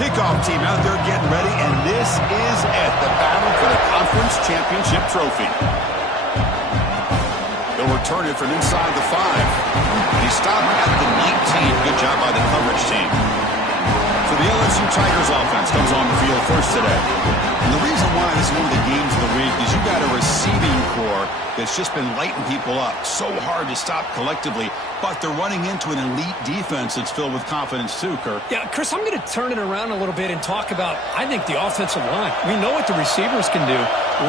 Kickoff team out there getting ready, and this is it, the battle for the conference championship trophy. They'll return it from inside the 5. He stopped at the 19. Good job by the coverage team. So the LSU Tigers offense comes on the field first today. And the reason why this is one of the games of the week is you got a receiving core that's just been lighting people up. So hard to stop collectively, but they're running into an elite defense that's filled with confidence too, Kirk. Yeah, Chris, I'm going to turn it around a little bit and talk about, I think, the offensive line. We know what the receivers can do.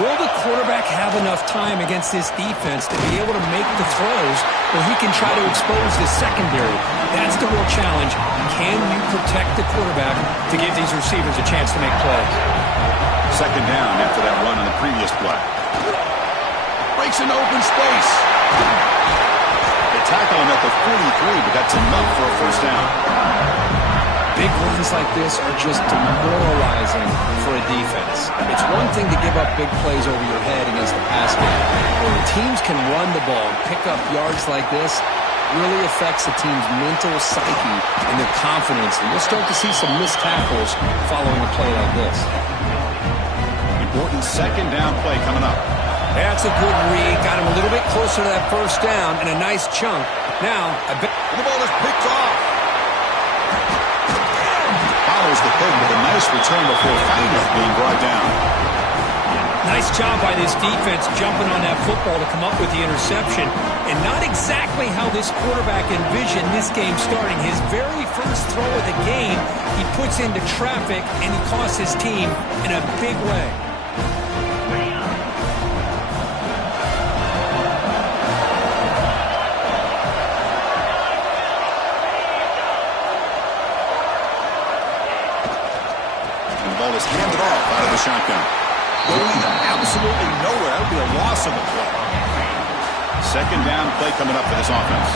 Will the quarterback have enough time against this defense to be able to make the throws where he can try to expose the secondary? That's the real challenge. Can you protect the quarterback to give these receivers a chance to make plays? Second down after that run on the previous play. Breaks into open space. They tackle him at the 43, but that's enough for a first down. Big runs like this are just demoralizing for a defense. It's one thing to give up big plays over your head against the pass game. When teams can run the ball and pick up yards like this, really affects the team's mental psyche and their confidence. And you'll start to see some missed tackles following a play like this. Important second down play coming up. That's a good read. Got him a little bit closer to that first down and a nice chunk. Now, the ball is picked off. Follows the pick with a nice return before finally being brought down. Nice job by this defense jumping on that football to come up with the interception. And not exactly how this quarterback envisioned this game starting. His very first throw of the game, he puts into traffic, and he costs his team in a big way. And the ball is handed off out of the shotgun. Going absolutely nowhere. That would be a loss of the play. Second down play coming up for this offense.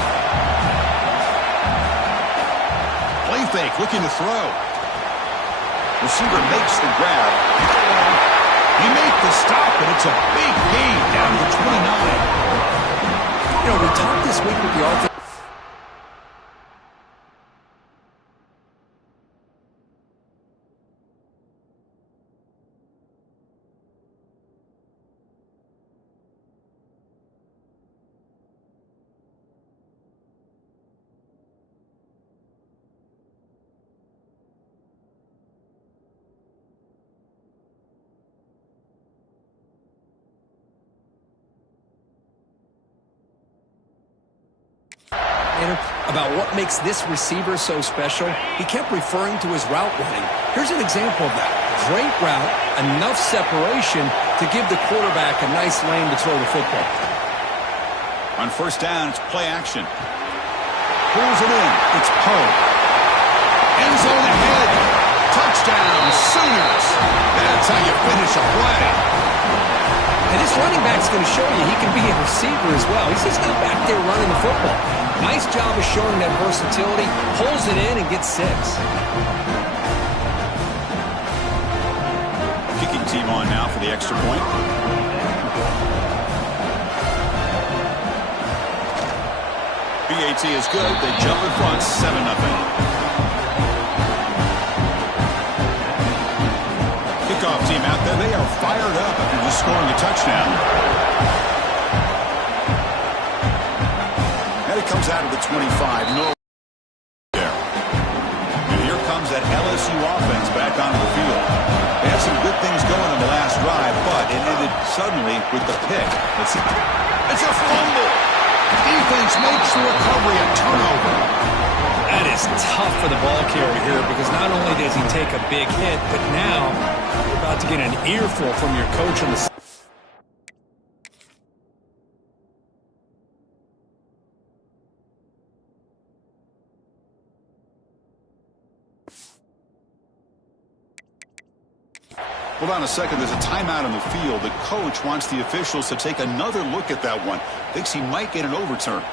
Play fake, looking to throw. Receiver makes the grab. He made the stop, and it's a big gain down to 29. You know, we talked this week with the offense. About what makes this receiver so special. He kept referring to his route running. Here's an example of that. Great route, enough separation to give the quarterback a nice lane to throw the football. On first down, it's play action. Pulls it in. It's Poe. End zone ahead. Touchdown, Sooners. That's how you finish a play. And this running back's going to show you he can be a receiver as well. He's just not back there running the football. Nice job of showing that versatility. Pulls it in and gets 6. Kicking team on now for the extra point. BAT is good. They jump in front, 7-0. Kickoff team out there. They are fired up after just scoring a touchdown. Comes out of the 25. No there. And here comes that LSU offense back onto the field. They had some good things going on the last drive, but it ended suddenly with the pick. Let's see. It's a fumble. Defense makes the recovery a turnover. That is tough for the ball carrier here because not only does he take a big hit, but now you're about to get an earful from your coach on the side. Hold on a second. There's a timeout on the field. The coach wants the officials to take another look at that one. Thinks he might get an overturn.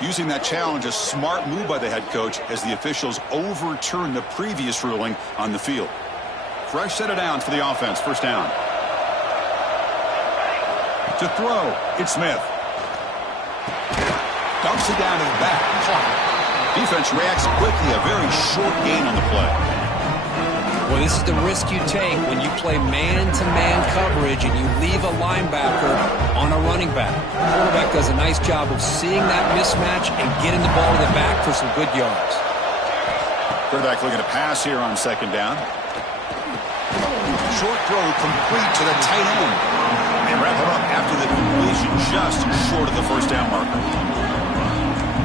Using that challenge, a smart move by the head coach as the officials overturn the previous ruling on the field. Fresh set of downs for the offense. First down. To throw, it's Smith. Dumps it down to the back. Defense reacts quickly. A very short gain on the play. Well, this is the risk you take when you play man-to-man coverage and you leave a linebacker on a running back. The quarterback does a nice job of seeing that mismatch and getting the ball to the back for some good yards. Quarterback looking to pass here on second down. Short throw complete to the tight end. And wrap it up after the completion, just short of the first down marker.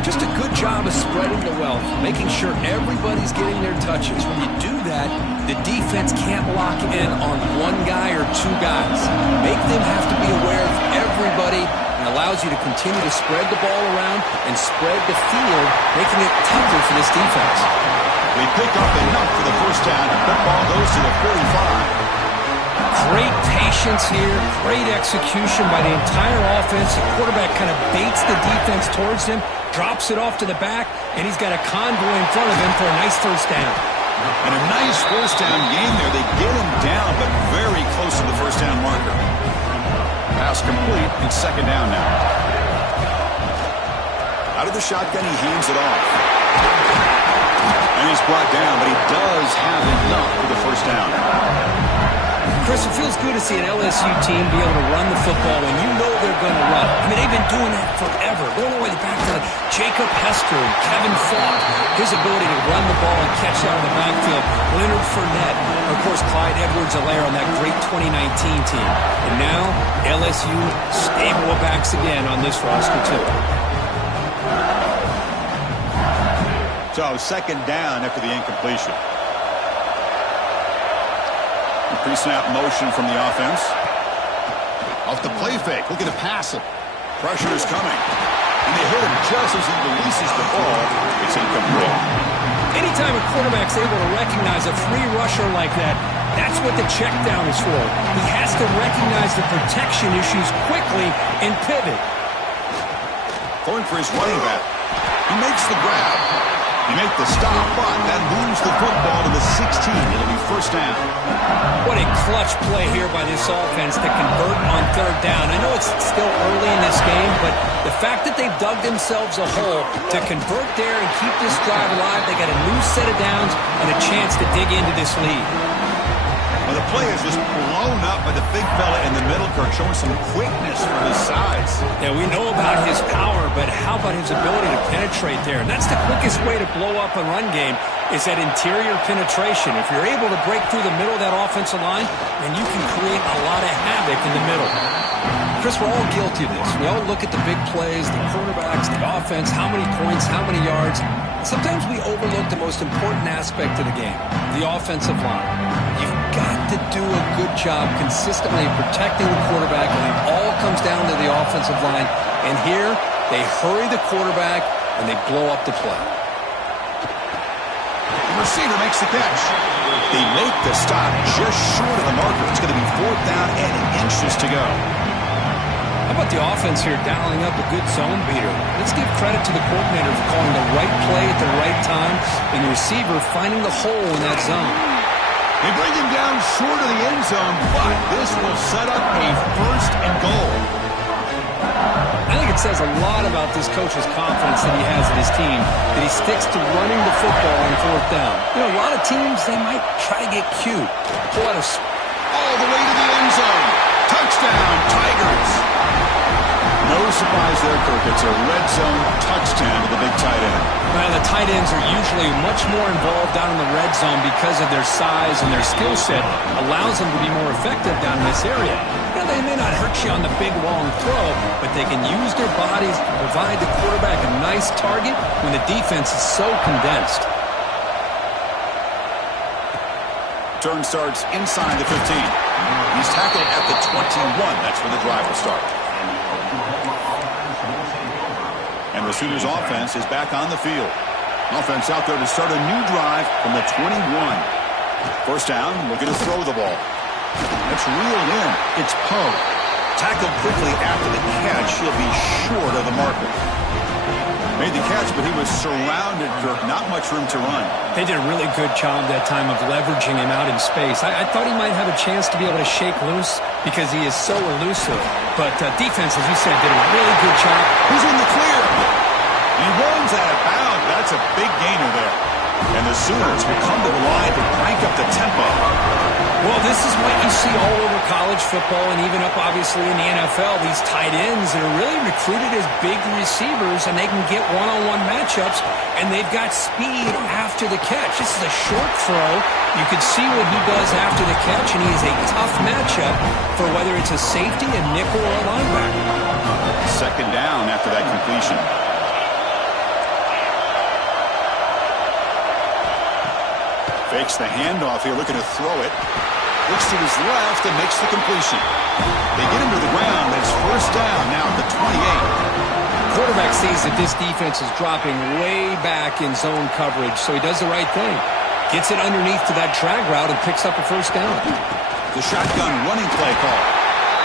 Just a good job of spreading the wealth, making sure everybody's getting their touches. When you do that, the defense can't lock in on one guy or two guys. Make them have to be aware of everybody and allows you to continue to spread the ball around and spread the field, making it tougher for this defense. We pick up enough for the first down. The ball goes to the 45. Great patience here, great execution by the entire offense. The quarterback kind of baits the defense towards him, drops it off to the back, and he's got a convoy in front of him for a nice first down. And a nice first down game there. They get him down, but very close to the first down marker. Pass complete. It's second down now. Out of the shotgun, he hands it off. And he's brought down, but he does have enough for the first down. Chris, it feels good to see an LSU team be able to run the football when you know they're going to run. I mean, they've been doing that forever. Going all the way back to Jacob Hester and Kevin Falk. His ability to run the ball and catch out of the backfield. Leonard Fournette. And of course, Clyde Edwards-Helaire on that great 2019 team. And now, LSU stable of backs again on this roster, too. So, second down after the incompletion. Pre-snap motion from the offense. Off the play fake, looking to pass it. Pressure is coming. And they hit him just as he releases the ball. It's incomplete. Anytime a quarterback's able to recognize a free rusher like that, that's what the check down is for. He has to recognize the protection issues quickly and pivot. Going for his running back. He makes the grab. He makes the stop, but that moves the football to the 16. It'll be first down. What a clutch play here by this offense to convert on third down. I know it's still early in this game, but the fact that they've dug themselves a hole to convert there and keep this drive alive, they got a new set of downs and a chance to dig into this lead. Well, the play is just blown up by the big fella in the middle, Kirk, showing some quickness for his size. Yeah, we know about his power, but how about his ability to penetrate there? And that's the quickest way to blow up a run game is that interior penetration. If you're able to break through the middle of that offensive line, then you can create a lot of havoc in the middle. Chris, we're all guilty of this. We all look at the big plays, the quarterbacks, the offense, how many points, how many yards. Sometimes we overlook the most important aspect of the game, the offensive line. You've got to do a good job consistently protecting the quarterback, and it all comes down to the offensive line. And here, they hurry the quarterback, and they blow up the play. The receiver makes the catch. They make the stop just short of the marker. It's going to be fourth down and inches to go. How about the offense here dialing up a good zone beater? Let's give credit to the coordinator for calling the right play at the right time and the receiver finding the hole in that zone. They bring him down short of the end zone, but this will set up a first and goal. I think it says a lot about this coach's confidence that he has in his team, that he sticks to running the football on fourth down. You know, a lot of teams, they might try to get cute. Pull out all the way to the end zone. Touchdown, Tigers. No surprise there, Kirk. It's a red zone touchdown to the big tight end. Well, the tight ends are usually much more involved down in the red zone because of their size and their skill set allows them to be more effective down in this area. Now, they may not hurt you on the big, long throw, but they can use their bodies to provide the quarterback a nice target when the defense is so condensed. Turn starts inside the 15. He's tackled at the 21. That's where the drive will start. And the Sooners offense is back on the field. Offense out there to start a new drive from the 21. First down, looking to throw the ball. That's reeled in. It's Poe. Tackled quickly after the catch. He'll be short of the marker. Made the catch, but he was surrounded, Kirk. Not much room to run. They did a really good job that time of leveraging him out in space. I thought he might have a chance to be able to shake loose because he is so elusive. But defense, as you said, did a really good job. He's in the clear. He runs out of bounds. That's a big gainer there. And the Sooners will come to the line to crank up the tempo. Well, this is what you see all over college football and even up, obviously, in the NFL. These tight ends that are really recruited as big receivers, and they can get one-on-one matchups, and they've got speed after the catch. This is a short throw. You can see what he does after the catch, and he is a tough matchup for whether it's a safety, a nickel, or a linebacker. Second down after that completion. Fakes the handoff here, looking to throw it. Looks to his left and makes the completion. They get him to the ground. It's first down now at the 28. Quarterback sees that this defense is dropping way back in zone coverage, so he does the right thing. Gets it underneath to that drag route and picks up a first down. The shotgun running play call.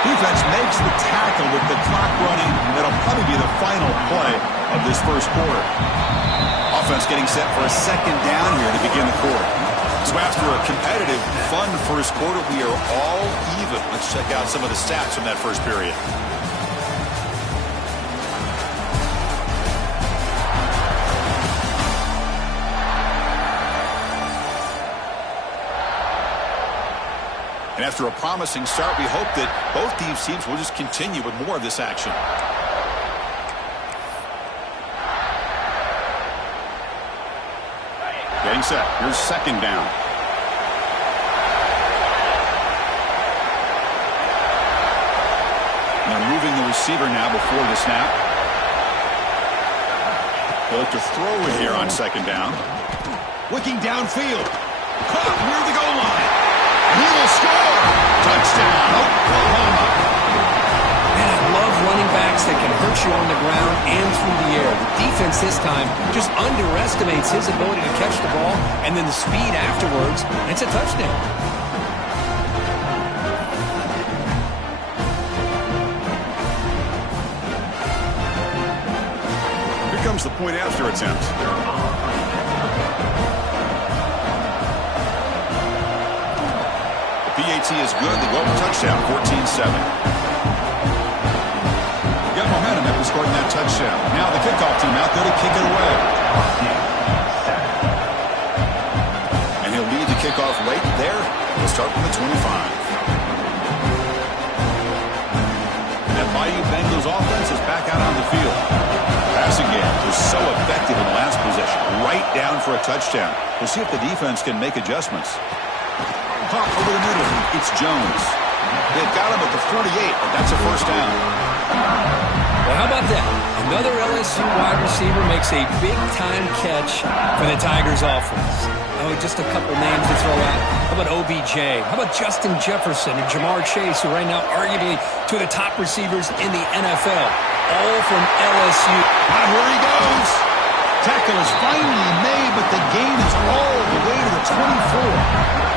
Defense makes the tackle with the clock running. That'll probably be the final play of this first quarter. Offense getting set for a second down here to begin the quarter. So after a competitive, fun first quarter, we are all even. Let's check out some of the stats from that first period. And after a promising start, we hope that both these teams will just continue with more of this action. Getting set. Here's second down. Now moving the receiver now before the snap. They'll look to throw it here on second down. Looking downfield. Caught near the goal line. He will score. Touchdown, Oklahoma. Man, I love running backs that can hurt you on the ground and through the air. The defense this time just underestimates his ability to catch the ball and then the speed afterwards. And it's a touchdown. Here comes the point after attempt. The PAT is good. They go for touchdown, 14-7. Got momentum after scoring that touchdown. Now the kickoff team out there to kick it away. And he'll lead the kickoff right there. He'll start from the 25. And that Bayou Bengals offense is back out on the field. Passing game was so effective in the last possession. Right down for a touchdown. We'll see if the defense can make adjustments. Pop over the middle. It's Jones. They've got him at the 48, but that's a first down. Well, how about that? Another LSU wide receiver makes a big-time catch for the Tigers offense. Oh, just a couple names to throw out. How about OBJ? How about Justin Jefferson and Jamar Chase, who right now arguably two of the top receivers in the NFL, all from LSU. On where he goes. Tackle is finally made, but the gain is all the way to the 24.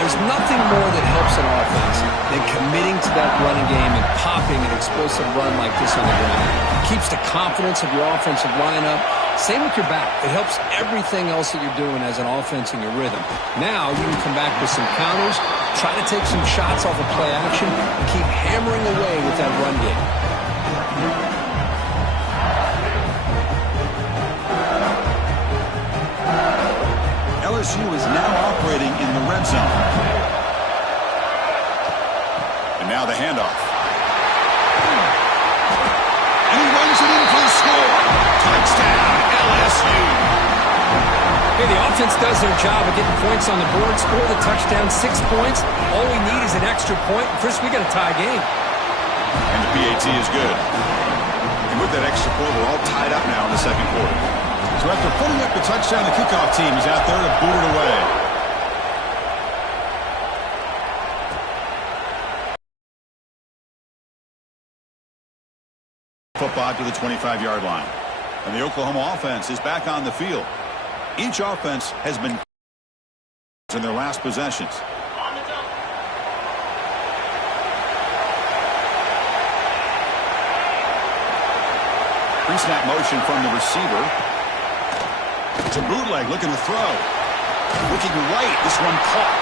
There's nothing more that helps an offense than committing to that running game and popping an explosive run like this on the ground. It keeps the confidence of your offensive lineup. Same with your back. It helps everything else that you're doing as an offense in your rhythm. Now you can come back with some counters, try to take some shots off of play action, and keep hammering away with that run game. LSU is now operating in the red zone. And now the handoff. And he runs it in for the score. Touchdown, LSU. Hey, the offense does their job of getting points on the board, score the touchdown, 6 points. All we need is an extra point. First, we got a tie game. And the PAT is good. And with that extra point, we're all tied up now in the second quarter. So after putting up the touchdown, the kickoff team is out there to boot it away. Football to the 25-yard line. And the Oklahoma offense is back on the field. Each offense has been in their last possessions. Pre-snap motion from the receiver. It's a bootleg, looking to throw. Looking right, this one caught.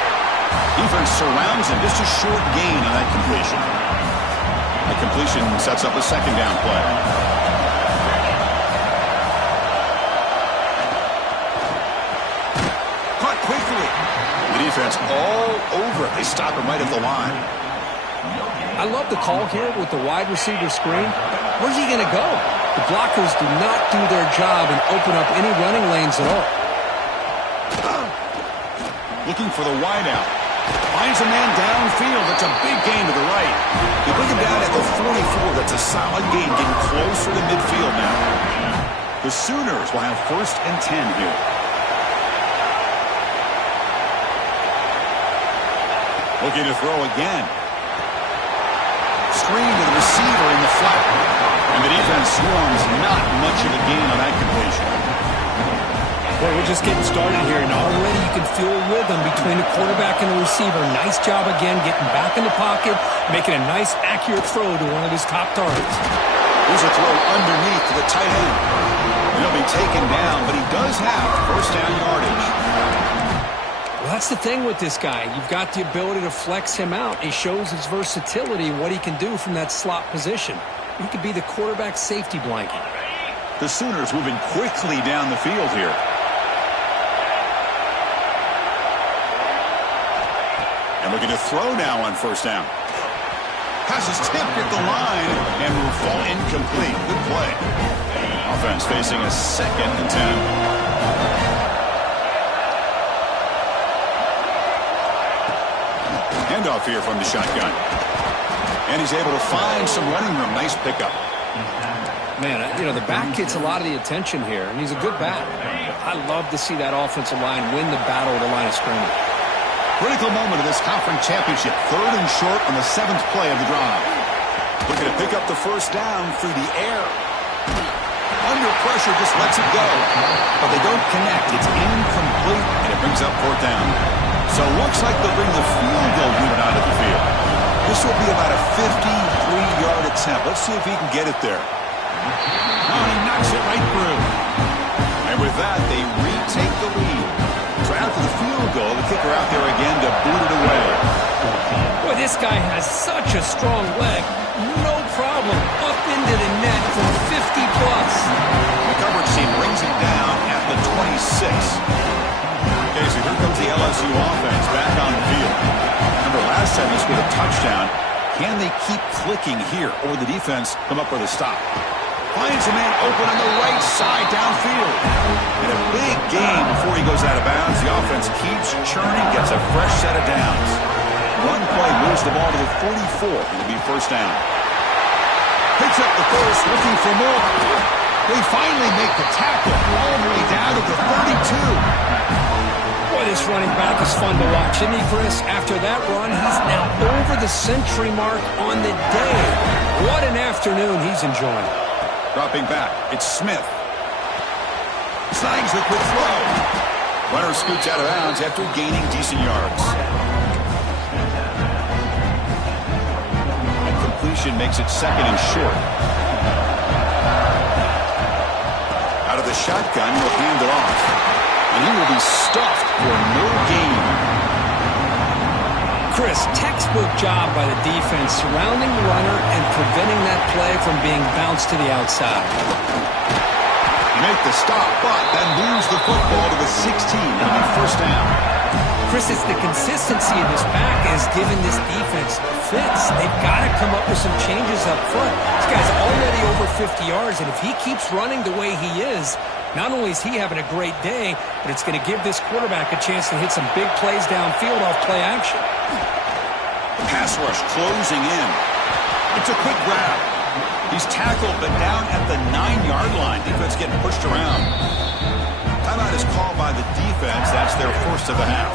Defense surrounds him, just a short gain on that completion. The completion sets up a second down play. Caught quickly. The defense all over it. They stop him right at the line. I love the call here with the wide receiver screen. Where's he going to go? The blockers do not do their job and open up any running lanes at all. Looking for the wideout. Finds a man downfield. That's a big gain to the right. They bring him down at the 44. That's a solid gain, getting closer to midfield now. The Sooners will have 1st and 10 here. Looking to throw again. Screen to the receiver in the flat. And the defense swarms not much of a gain on that completion. Well, we're just getting started here, and already you can feel a rhythm between the quarterback and the receiver. Nice job again getting back in the pocket, making a nice, accurate throw to one of his top targets. Here's a throw underneath to the tight end. And he'll be taken down, but he does have 1st down yardage. Well, that's the thing with this guy. You've got the ability to flex him out. He shows his versatility and what he can do from that slot position. He could be the quarterback safety blanket. The Sooners moving quickly down the field here. And looking to throw now on 1st down. Pass is tipped at the line and will fall incomplete. Good play. Offense facing a 2nd and 10. Handoff here from the shotgun. And he's able to find some running room. Nice pickup. Man, you know, the back gets a lot of the attention here, and he's a good back. I love to see that offensive line win the battle at the line of scrimmage. Critical moment of this conference championship. 3rd and short on the 7th play of the drive. Looking to pick up the 1st down through the air. Under pressure, just lets it go. But they don't connect. It's incomplete, and it brings up 4th down. So it looks like they'll bring the field goal unit out of the field. This will be about a 53-yard attempt. Let's see if he can get it there. Oh, he knocks it right through. And with that, they retake the lead. So after the field goal, the kicker out there again to boot it away. Boy, this guy has such a strong leg. No problem. Up into the net from 50-plus. The coverage team brings him down at the 26. Okay, so here comes the LSU offense back on the field. Remember, last time they scored a touchdown. Can they keep clicking here, or the defense come up with a stop? Finds a man open on the right side downfield. And a big gain before he goes out of bounds. The offense keeps churning, gets a fresh set of downs. One play moves the ball to the 44. It'll be 1st down. Picks up the 1st, looking for more. They finally make the tackle all the way down to the 32. Boy, this running back is fun to watch, isn't he, Chris? After that run, he's now over the century mark on the day. What an afternoon he's enjoying. Dropping back, it's Smith. Snags the quick throw. Runner scoots out of bounds after gaining decent yards. And completion makes it 2nd and short. Out of the shotgun, he'll hand it off. And he will be stuffed for no gain. Chris, textbook job by the defense surrounding the runner and preventing that play from being bounced to the outside. Make the stop, but then moves the football to the 16. It'll be 1st down. Chris, it's the consistency of this back is giving this defense fits. They've got to come up with some changes up front. This guy's already over 50 yards, and if he keeps running the way he is, not only is he having a great day, but it's going to give this quarterback a chance to hit some big plays downfield off play action. Pass rush closing in. It's a quick grab. He's tackled, but down at the 9-yard line. Defense getting pushed around. Timeout is called by the defense. That's their 1st of the half.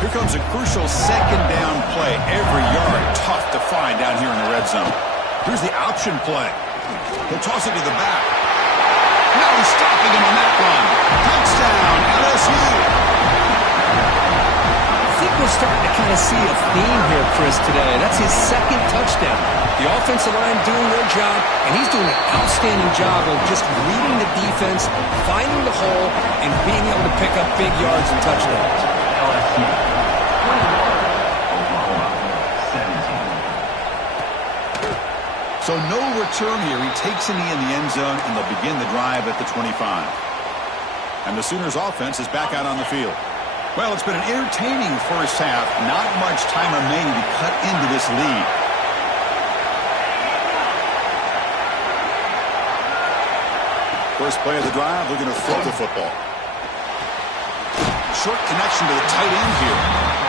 Here comes a crucial 2nd down play. Every yard tough to find down here in the red zone. Here's the option play. He'll toss it to the back. Now he's stopping him on that run. Touchdown, LSU. I think we're starting to kind of see a theme here, Chris, today. That's his second touchdown. The offensive line doing their job, and he's doing an outstanding job of just reading the defense, finding the hole, and being able to pick up big yards and touchdowns. So no return here. He takes a knee in the end zone, and they'll begin the drive at the 25. And the Sooners offense is back out on the field. Well, it's been an entertaining first half. Not much time remaining to cut into this lead. First play of the drive, looking to throw the football. Short connection to the tight end here.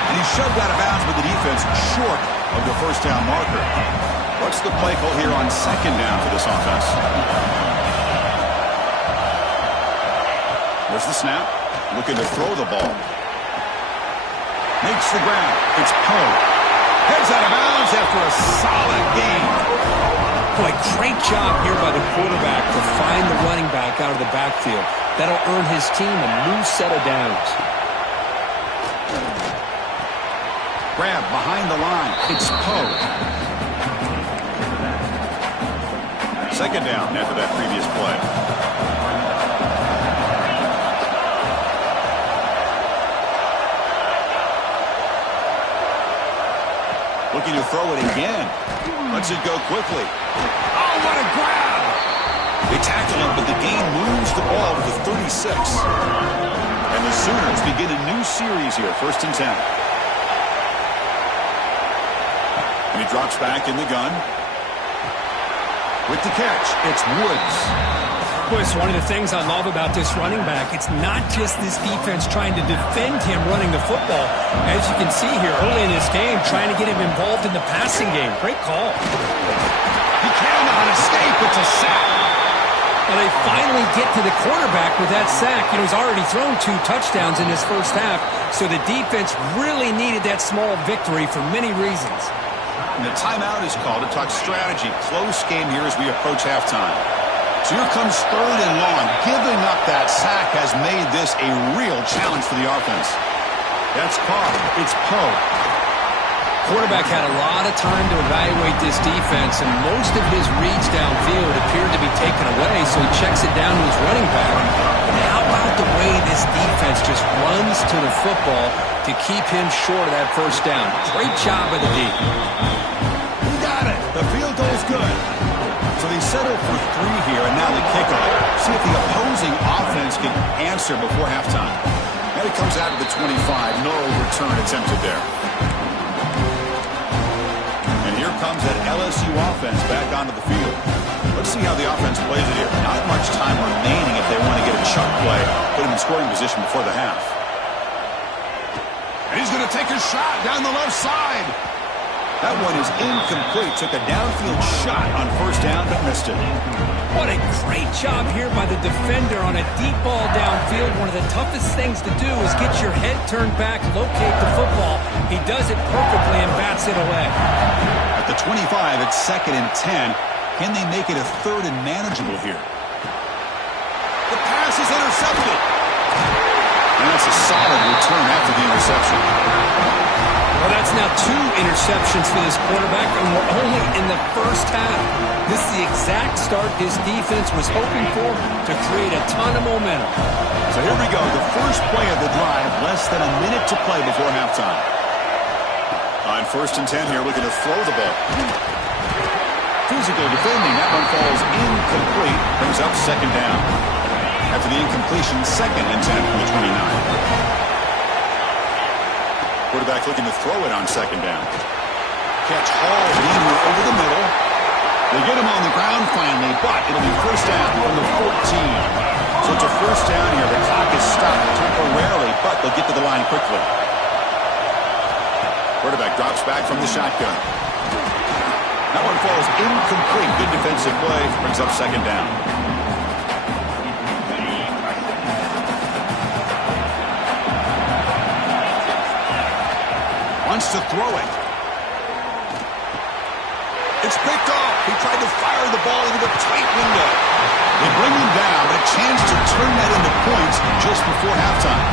And he's shoved out of bounds with the defense short of the first down marker. What's the play call here on second down for this offense? Where's the snap? Looking to throw the ball. Makes the grab. It's Poe. Heads out of bounds after a solid gain. Boy, great job here by the quarterback to find the running back out of the backfield. That'll earn his team a new set of downs. Grab behind the line. It's Poe. Second down after that previous play. Looking to throw it again. Lets it go quickly. Oh, what a grab! They tackle him, but the gain moves the ball to the 36. And the Sooners begin a new series here, 1st and 10. And he drops back in the gun. With the catch, it's Woods. Chris, one of the things I love about this running back, it's not just this defense trying to defend him running the football. As you can see here early in this game, trying to get him involved in the passing game. Great call. He cannot escape. It's a sack. Well, they finally get to the quarterback with that sack. You know, he's already thrown 2 touchdowns in this first half, so the defense really needed that small victory for many reasons. And the timeout is called to talk strategy. Close game here as we approach halftime. So here comes 3rd and long. Giving up that sack has made this a real challenge for the offense. That's caught. It's Poe. Quarterback had a lot of time to evaluate this defense, and most of his reads downfield appeared to be taken away, so he checks it down to his running back. And how about the way this defense just runs to the football to keep him short of that first down? Great job by the D. He got it. The field goal's good. So they settle for 3 here, and now the kickoff. See if the opposing offense can answer before halftime. And it comes out of the 25. No return attempted there. And here comes that LSU offense back onto the field. Let's see how the offense plays it here. Not much time remaining if they want to get a chuck play, put him in scoring position before the half. And he's going to take a shot down the left side. That one is incomplete. Took a downfield shot on first down, but missed it. What a great job here by the defender on a deep ball downfield. One of the toughest things to do is get your head turned back, locate the football. He does it perfectly and bats it away. At the 25, it's 2nd and 10. Can they make it a 3rd and manageable here? The pass is intercepted. And that's a solid return after the interception. Well, that's now 2 interceptions for this quarterback, and we're only in the first half. This is the exact start his defense was hoping for to create a ton of momentum. So here we go, the first play of the drive, less than a minute to play before halftime. On 1st and 10 here, looking to throw the ball. Physical defending, that one falls incomplete, brings up 2nd down. After the incompletion, 2nd and 10 from the 29. Quarterback looking to throw it on 2nd down. Catch Hall leaning over the middle. They get him on the ground finally, but it'll be first down from the 14. So it's a first down here. The clock is stopped temporarily, but they'll get to the line quickly. Quarterback drops back from the shotgun. That one falls incomplete. Good defensive play. Brings up 2nd down. Wants to throw it. It's picked off. He tried to fire the ball into the tight window. They bring him down, a chance to turn that into points just before halftime.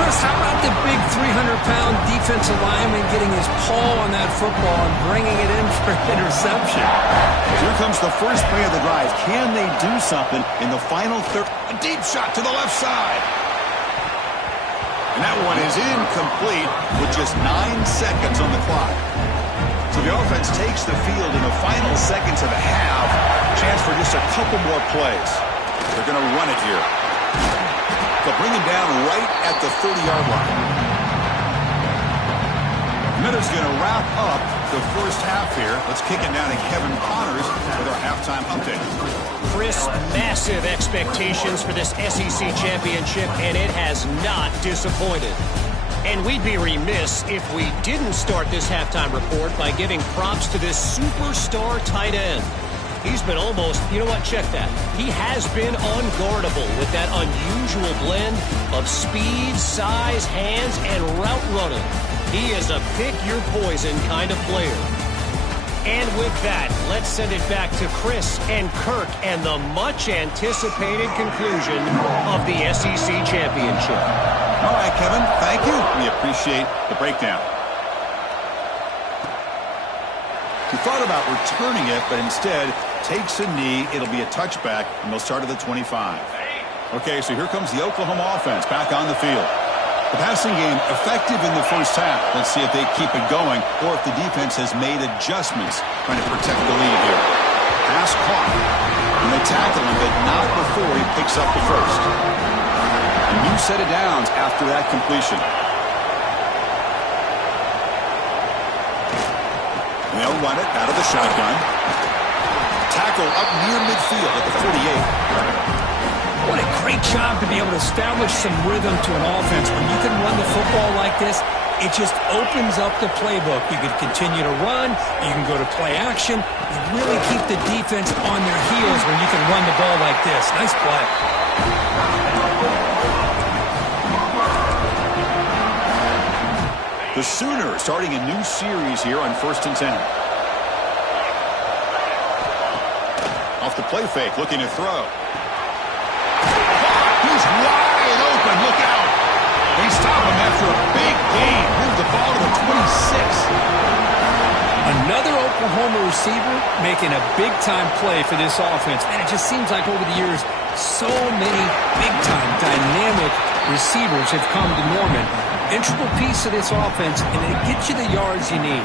Chris, how about the big 300-pound defensive lineman getting his paw on that football and bringing it in for an interception? Here comes the first play of the drive. Can they do something in the final third? A deep shot to the left side. And that one is incomplete with just 9 seconds on the clock. So the offense takes the field in the final seconds of the half. Chance for just a couple more plays. They're going to run it here. They'll bring him down right at the 30-yard line. Miller's going to wrap up the first half here. Let's kick it down to Kevin Connors with our halftime update. Chris, massive expectations for this SEC championship, and it has not disappointed. And we'd be remiss if we didn't start this halftime report by giving props to this superstar tight end. He's been almost, you know what, check that. He has been unguardable with that unusual blend of speed, size, hands, and route running. He is a pick-your-poison kind of player. And with that, let's send it back to Chris and Kirk and the much-anticipated conclusion of the SEC championship. All right, Kevin, thank you. We appreciate the breakdown. He thought about returning it, but instead takes a knee. It'll be a touchback, and they'll start at the 25. Okay, so here comes the Oklahoma offense back on the field. The passing game effective in the first half. Let's see if they keep it going or if the defense has made adjustments trying to protect the lead here. Pass caught. And they tackle him, but not before he picks up the first. A new set of downs after that completion. They'll run it out of the shotgun. Tackle up near midfield at the 48. What a great job to be able to establish some rhythm to an offense. When you can run the football like this, it just opens up the playbook. You can continue to run. You can go to play action. You really keep the defense on their heels when you can run the ball like this. Nice play. The Sooners starting a new series here on 1st and 10. Off the play fake, looking to throw. He's wide open. Look out. They stop him after a big gain. Move the ball to the 26. Another Oklahoma receiver making a big-time play for this offense. Man, it just seems like over the years, so many big-time, dynamic receivers have come to Norman. Integral piece of this offense, and it gets you the yards you need.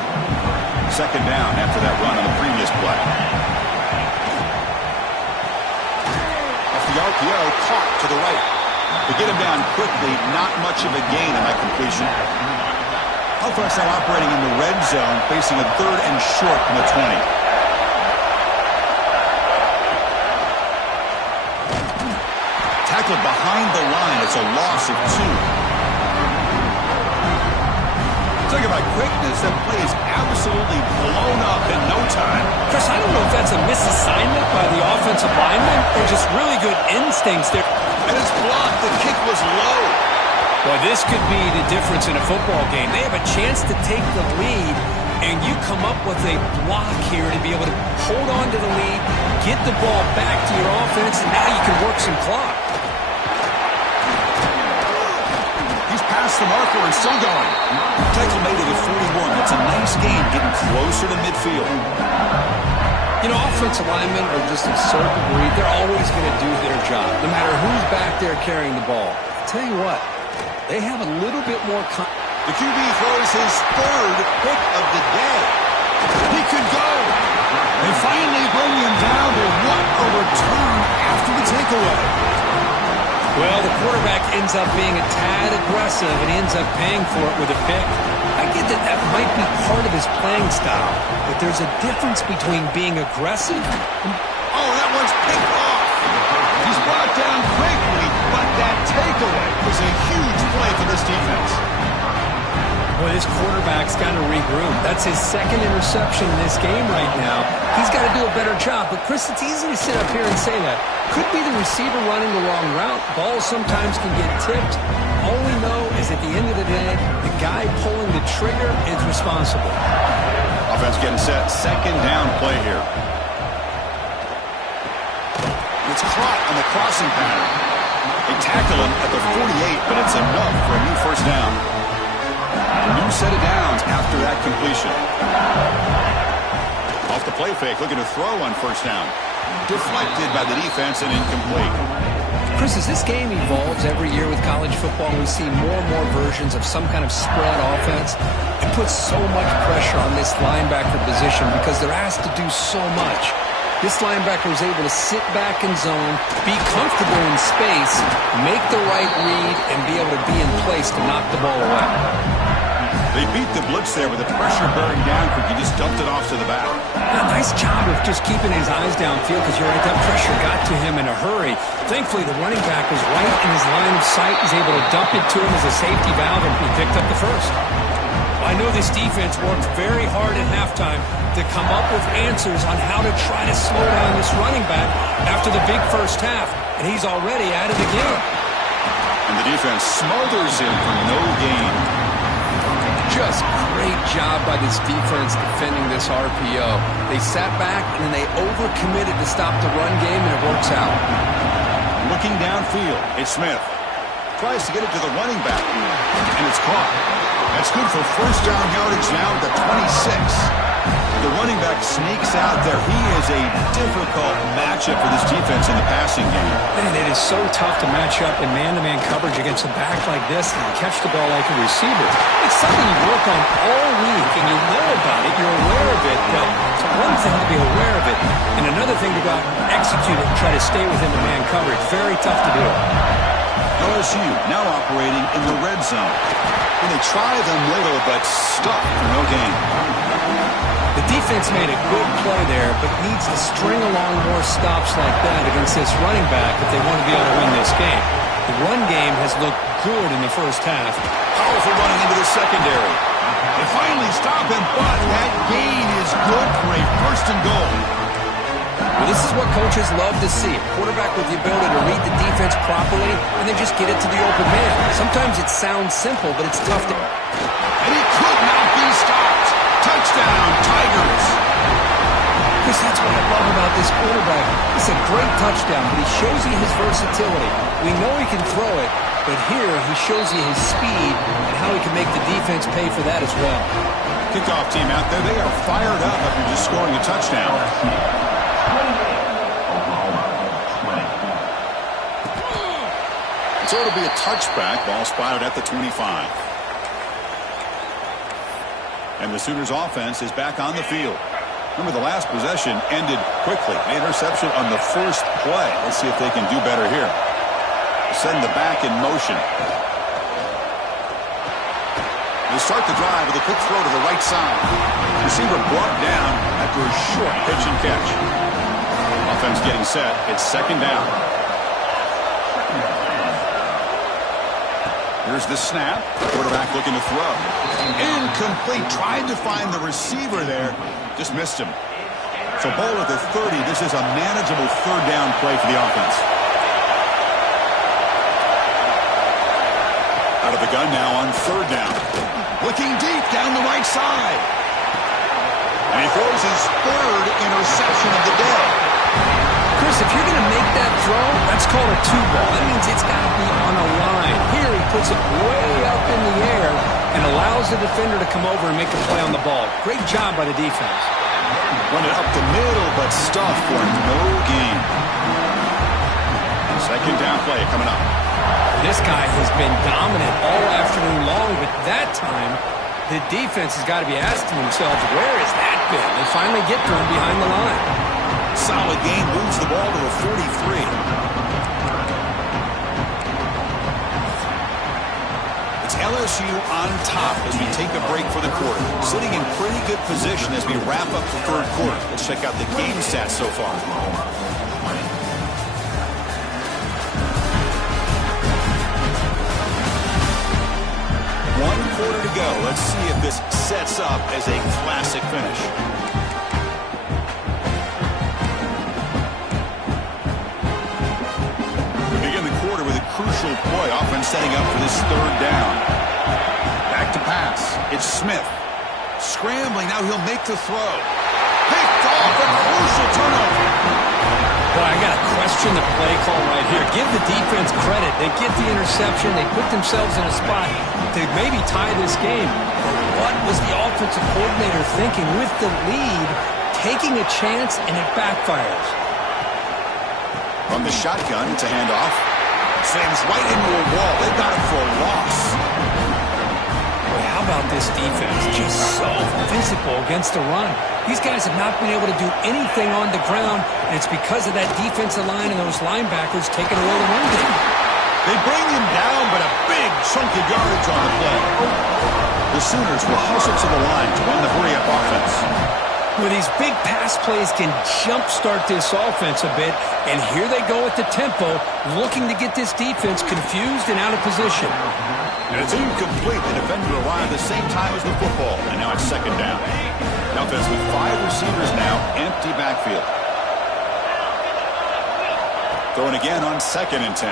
Second down after that run on the previous play. Off the RPO, caught to the right. They get him down quickly, not much of a gain on that completion. Offense now operating in the red zone, facing a 3rd and short from the 20. Tackled behind the line. It's a loss of 2. Talk about quickness. That play is absolutely blown up in no time. Chris, I don't know if that's a misassignment by the offensive lineman or just really good instincts there. And it's blocked. The kick was low. Well, this could be the difference in a football game. They have a chance to take the lead, and you come up with a block here to be able to hold on to the lead, get the ball back to your offense, and now you can work some clock. He's past the marker and still going. Tackle made it at 41. That's a nice gain, getting closer to midfield. You know, offensive linemen are just a certain breed. They're always going to do their job, no matter who's back there carrying the ball. I'll tell you what, they have a little bit more... The QB throws his 3rd pick of the day. He could go. They finally bring him down, but what a return after the takeaway. Well, the quarterback ends up being a tad aggressive, and he ends up paying for it with a pick. I get that that might be part of his playing style, but there's a difference between being aggressive and... Oh, that one's picked off. He's brought down quickly, but that takeaway was a huge play for this defense. Boy, this quarterback's got to regroup. That's his 2nd interception in this game right now. He's got to do a better job. But, Chris, it's easy to sit up here and say that. Could be the receiver running the wrong route. Balls sometimes can get tipped. All we know is at the end of the day, the guy pulling the trigger is responsible. Offense getting set. 2nd down play here. It's caught on the crossing pattern. They tackle him at the 48, but it's enough for a new first down. A new set of downs after that completion. Off the play fake, looking to throw on first down. Deflected by the defense and incomplete. Chris, as this game evolves every year with college football, we see more and more versions of some kind of spread offense. It puts so much pressure on this linebacker position because they're asked to do so much. This linebacker was able to sit back in zone, be comfortable in space, make the right read, and be able to be in place to knock the ball away. They beat the blitz there with the pressure bearing down quick. He just dumped it off to the back. Yeah, nice job of just keeping his eyes downfield because you're right, that pressure got to him in a hurry. Thankfully, the running back was right in his line of sight. He's able to dump it to him as a safety valve, and he picked up the first. I know this defense worked very hard at halftime to come up with answers on how to try to slow down this running back after the big first half, and he's already at it again. And the defense smothers him for no gain. Just great job by this defense defending this RPO. They sat back and then they overcommitted to stop the run game, and it works out. Looking downfield, it's Smith. Tries to get it to the running back, and it's caught. That's good for first down yardage now at the 26. The running back sneaks out there. He is a difficult matchup for this defense in the passing game. Man, it is so tough to match up in man-to-man coverage against a back like this and catch the ball like a receiver. It's something you work on all week, and you know about it. You're aware of it. But it's one thing to be aware of it, and another thing to go out and execute it and try to stay within the man coverage. Very tough to do. LSU now operating in the red zone. And they try them little, but stuck for no gain. The defense made a good play there, but needs to string along more stops like that against this running back if they want to be able to win this game. The run game has looked good in the first half. Powerful running into the secondary. They finally stop him, but that gain is good for a first and goal. Well, this is what coaches love to see. A quarterback with the ability to read the defense properly and then just get it to the open man. Sometimes it sounds simple, but it's tough to... And he could not be stopped. Touchdown, Tigers. Chris, that's what I love about this quarterback. It's a great touchdown, but he shows you his versatility. We know he can throw it, but here he shows you his speed and how he can make the defense pay for that as well. Kickoff team out there, they are fired up after just scoring a touchdown. So it'll be a touchback. Ball spotted at the 25. And the Sooners offense is back on the field. Remember, the last possession ended quickly. An interception on the first play. Let's see if they can do better here. Send the back in motion. They start the drive with a quick throw to the right side. Receiver brought down after a short pitch and catch. Offense getting set. It's second down. Here's the snap. Quarterback looking to throw. Incomplete. Tried to find the receiver there. Just missed him. So ball at the 30. This is a manageable third down play for the offense. Out of the gun now on third down. Looking deep down the right side. And he throws his third interception of the day. Chris, if you're going to make that throw, that's called a two ball. That means it's got to be on a line. Here he puts it way up in the air and allows the defender to come over and make a play on the ball. Great job by the defense. Run it up the middle, but stuffed for no gain. Second down play coming up. This guy has been dominant all afternoon long, but that time the defense has got to be asking themselves, where has that been? They finally get to him behind the line. Solid game, moves the ball to the 43. It's LSU on top as we take a break for the quarter. Sitting in pretty good position as we wrap up the third quarter. Let's check out the game stats so far. One quarter to go. Let's see if this sets up as a classic finish. Crucial play, offense setting up for this third down. Back to pass. It's Smith. Scrambling, now he'll make the throw. Picked off, a crucial turnover. Boy, I got a question watching the play call right here. Give the defense credit. They get the interception. They put themselves in a spot to maybe tie this game. But what was the offensive coordinator thinking with the lead, taking a chance, and it backfires? From the shotgun, it's a handoff. Slams right into a wall. They got it for a loss. Boy, how about this defense? Just so physical against the run. These guys have not been able to do anything on the ground, and it's because of that defensive line and those linebackers taking away the run game. They bring him down, but a big chunk of yardage on the play. The Sooners will hustle to the line to run the hurry-up offense. Well, these big pass plays can jumpstart this offense a bit, and here they go at the tempo, looking to get this defense confused and out of position. And it's incomplete. The defender arrived at the same time as the football, and now it's second down. The offense with 5 receivers now, empty backfield. Throwing again on 2nd and 10.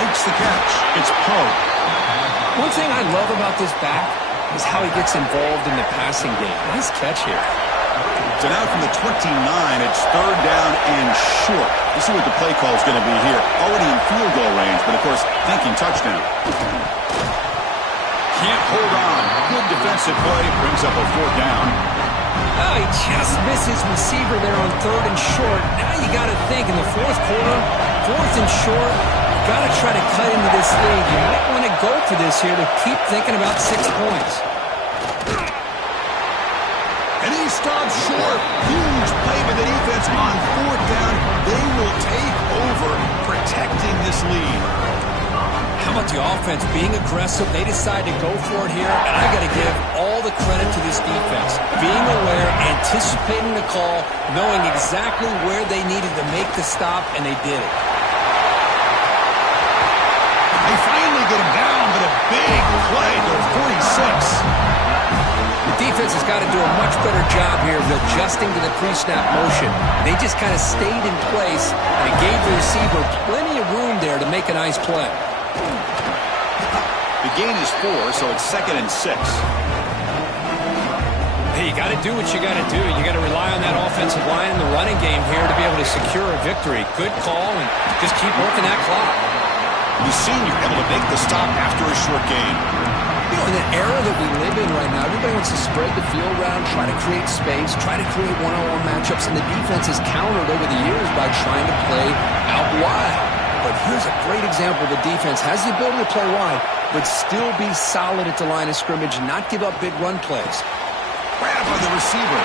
Makes the catch. It's Poe. One thing I love about this back is how he gets involved in the passing game. Nice catch here. So now from the 29, it's 3rd down and short. Let's see what the play call is going to be here. Already in field goal range, but of course, thinking touchdown. Can't hold on. Good defensive play. Brings up a 4th down. Oh, he just misses receiver there on 3rd and short. Now you got to think in the 4th quarter, 4th and short, you got to try to cut into this lead. You might want to go for this here to keep thinking about 6 points. And he stops short. Huge play by the defense on 4th down. They will take over protecting this lead. How about the offense being aggressive? They decide to go for it here, and I got to give all the credit to this defense. Being aware, anticipating the call, knowing exactly where they needed to make the stop, and they did it. They finally get him down, but a big play to 46. The defense has got to do a much better job here of adjusting to the pre-snap motion. They just kind of stayed in place, and it gave the receiver plenty of room there to make a nice play. The gain is 4, so it's 2nd and 6. Hey, you got to do what you got to do. You got to rely on that offensive line in the running game here to be able to secure a victory. Good call, and just keep working that clock. The senior able to make the stop after a short gain. You know, in the era that we live in right now, everybody wants to spread the field around, try to create space, try to create one-on-one matchups, and the defense has countered over the years by trying to play out wide. But here's a great example. The defense has the ability to play wide, but still be solid at the line of scrimmage, not give up big run plays. Grab by the receiver.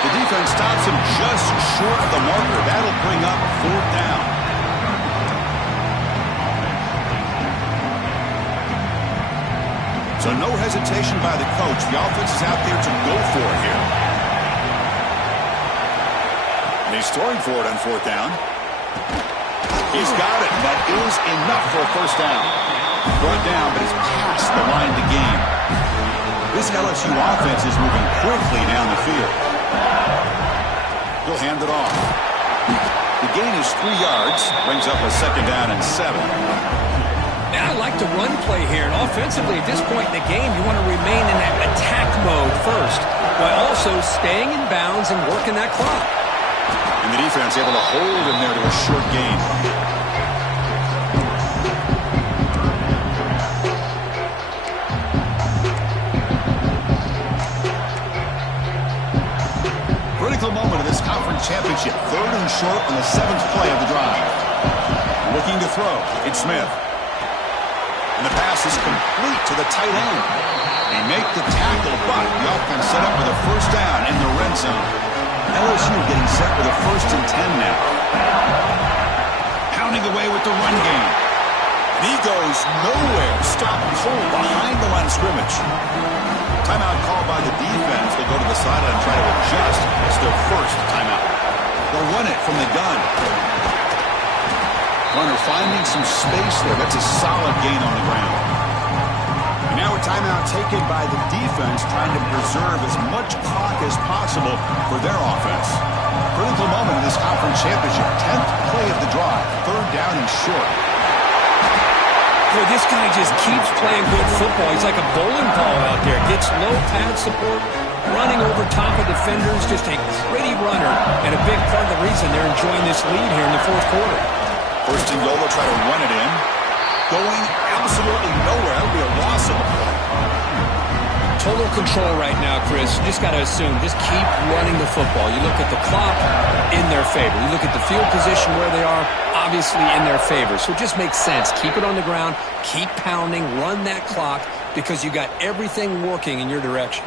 The defense stops him just short of the marker. That'll bring up 4th down. So no hesitation by the coach. The offense is out there to go for it here. And he's throwing for it on 4th down. He's got it. That is enough for a 1st down. Brought down, but it's past the line to gain. This LSU offense is moving quickly down the field. He'll hand it off. The gain is 3 yards. Brings up a 2nd down and 7. Now, I like the run play here, and offensively at this point in the game, you want to remain in that attack mode first, while also staying in bounds and working that clock. And the defense able to hold him there to a short gain. Critical moment of this conference championship. 3rd and short on the 7th play of the drive. Looking to throw. It's Smith. And the pass is complete to the tight end. They make the tackle, but the offense set up with a 1st down in the red zone. LSU getting set with a 1st and 10 now. Pounding away with the run game. And he goes nowhere. Stop cold behind the line of scrimmage. Timeout called by the defense. They'll go to the sideline and try to adjust. It's their 1st timeout. They'll run it from the gun. Runner finding some space there. That's a solid gain on the ground. And now a timeout taken by the defense, trying to preserve as much clock as possible for their offense. Critical moment in this conference championship. 10th play of the drive. 3rd down and short. Boy, this guy just keeps playing good football. He's like a bowling ball out there. Gets low pad support, running over top of defenders. Just a gritty runner, and a big part of the reason points, and they're enjoying this lead here in the fourth quarter. First and goal, they'll try to run it in. Going absolutely nowhere. That would be a loss of the play. Total control right now, Chris. You just got to assume. Just keep running the football. You look at the clock, in their favor. You look at the field position where they are, obviously in their favor. So it just makes sense. Keep it on the ground. Keep pounding. Run that clock because you got everything working in your direction.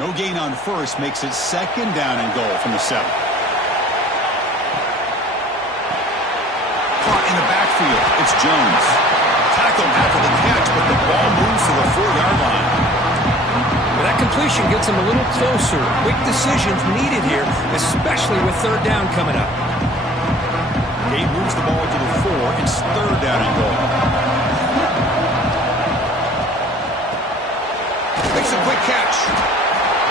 No gain on first makes it second down and goal from the 7. Caught in the backfield. It's Jones. Tackled after the catch, but the ball moves to the 4-yard line. But that completion gets him a little closer. Quick decisions needed here, especially with third down coming up. Gabe moves the ball to the 4. It's third down and goal. Makes a quick catch.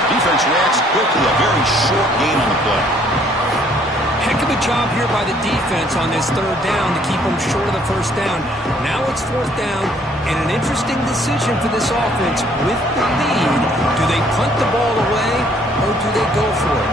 Defense reacts quickly. A very short gain on the play. Heck of a job here by the defense on this third down to keep them short of the first down. Now it's fourth down, and an interesting decision for this offense with the lead. Do they punt the ball away, or do they go for it?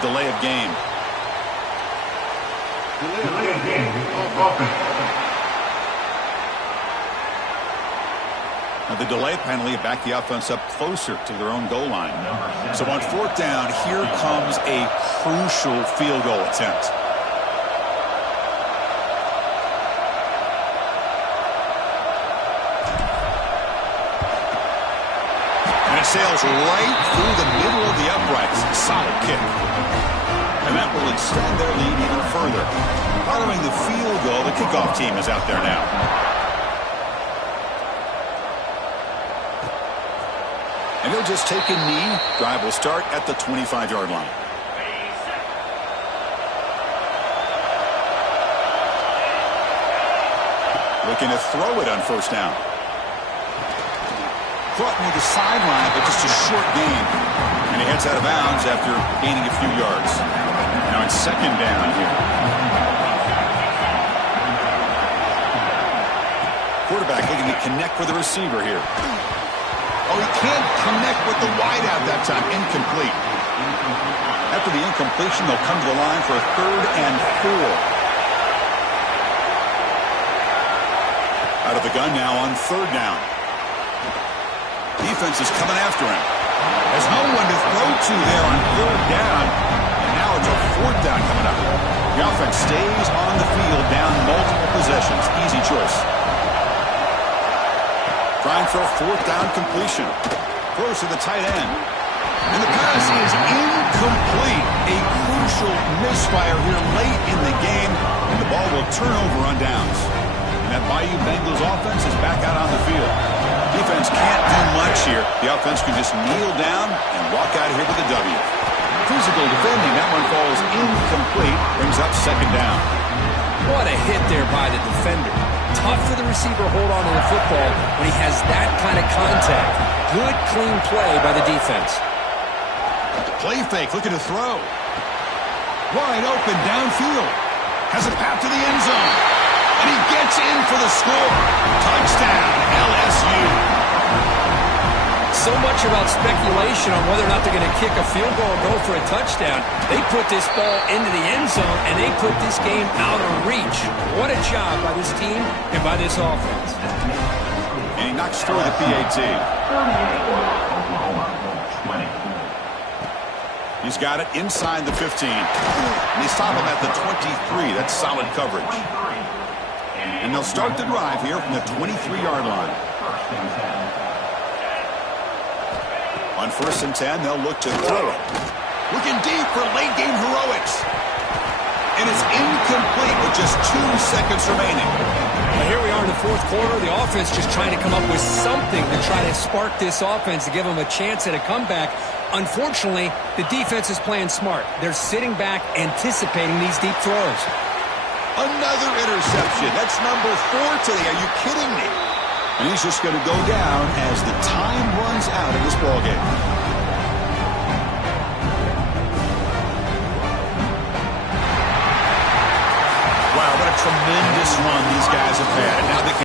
Delay of game. Delay of game. Offense. Now the delay penalty back the offense up closer to their own goal line. So on fourth down, here comes a crucial field goal attempt. And it sails right through the middle of the uprights. Solid kick. And that will extend their lead even further. Following the field goal, the kickoff team is out there now. And they'll just take a knee. Drive will start at the 25-yard line. Looking to throw it on first down. Caught near the sideline, but just a short gain. And he heads out of bounds after gaining a few yards. Now it's second down here. Quarterback looking to connect with the receiver here. Oh, he can't connect with the wideout that time. Incomplete. After the incompletion, they'll come to the line for a 3rd and 4. Out of the gun now on 3rd down. Defense is coming after him. There's no one to throw to there on 3rd down. And now it's a 4th down coming up. The offense stays on the field down multiple possessions. Easy choice. Trying for a 4th down completion. Throws to the tight end. And the pass is incomplete. A crucial misfire here late in the game. And the ball will turn over on downs. And that Bayou Bengals offense is back out on the field. Defense can't do much here. The offense can just kneel down and walk out of here with a W. Physical defending. That one falls incomplete. Brings up second down. What a hit there by the defender. Tough for the receiver to hold on to the football when he has that kind of contact. Good, clean play by the defense. Play fake, looking to throw. Wide open downfield. Has a path to the end zone. And he gets in for the score. Touchdown, LSU. So much about speculation on whether or not they're going to kick a field goal or go for a touchdown. They put this ball into the end zone, and they put this game out of reach. What a job by this team and by this offense. And he knocks through the PAT. He's got it inside the 15. And they stop him at the 23. That's solid coverage. And they'll start the drive here from the 23-yard line. On 1st and 10, they'll look to throw it. Looking deep for late-game heroics. And it's incomplete with just 2 seconds remaining. Well, here we are in the fourth quarter. The offense just trying to come up with something to try to spark this offense to give them a chance at a comeback. Unfortunately, the defense is playing smart. They're sitting back, anticipating these deep throws. Another interception. That's number 4 today. Are you kidding me? And he's just going to go down as the time runs out in this ballgame. Wow, what a tremendous run these guys have had. And now they can